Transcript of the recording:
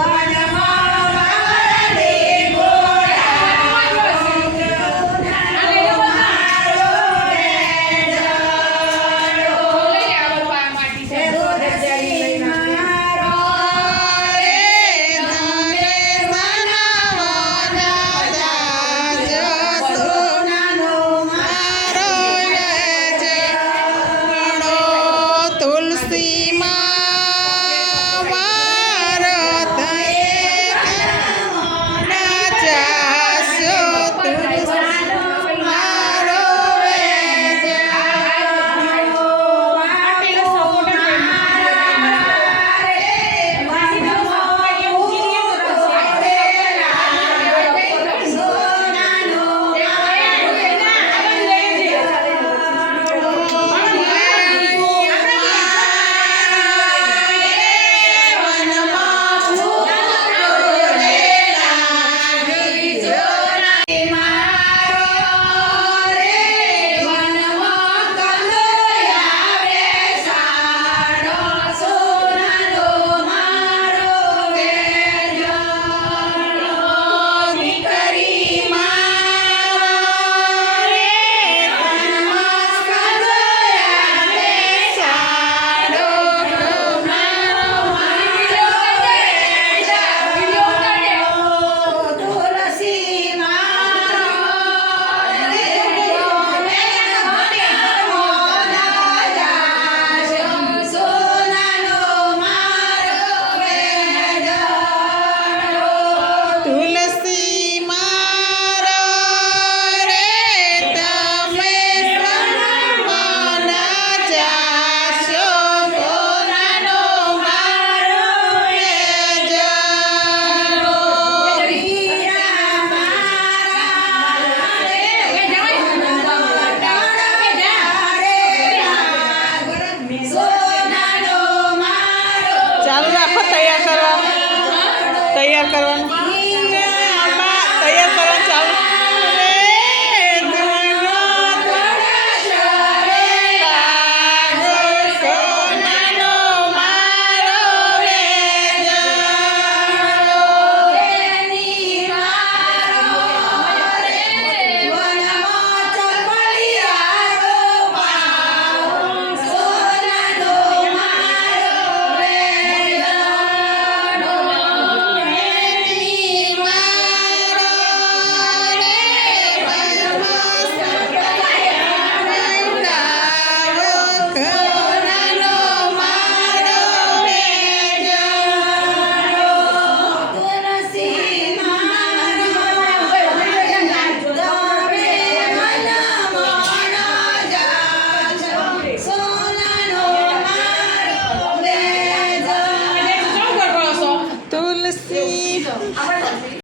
Guaya. તૈયાર કરવાનું